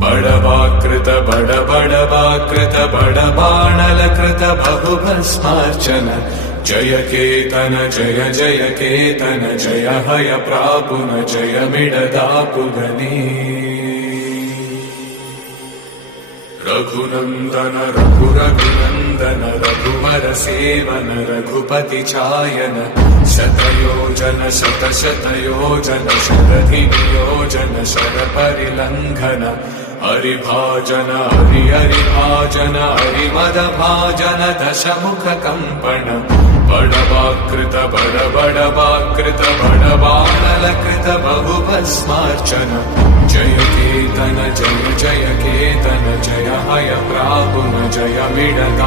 बडवाकृत बडवाकृत बडबाणलकृत बहुभस्मार्चन जय केतन जय जय केतन जय हय प्रापुन जय मिडदापुगनी रघुनंदन रघुरघुनंदन रघुवर सेवन रघुपति चायन शतयोजन शतशतयोजन शरधियोजन शरपरिलंघन हरिभाजन हरिभाजन हरिमदभाजन दशमुख कंपन बडवाकृत बडवाकृत बडबाणलकृत बहुभस्मार्चन जय केतन जय जय केतन जय हय प्रापुन जय मिडदापुगनी।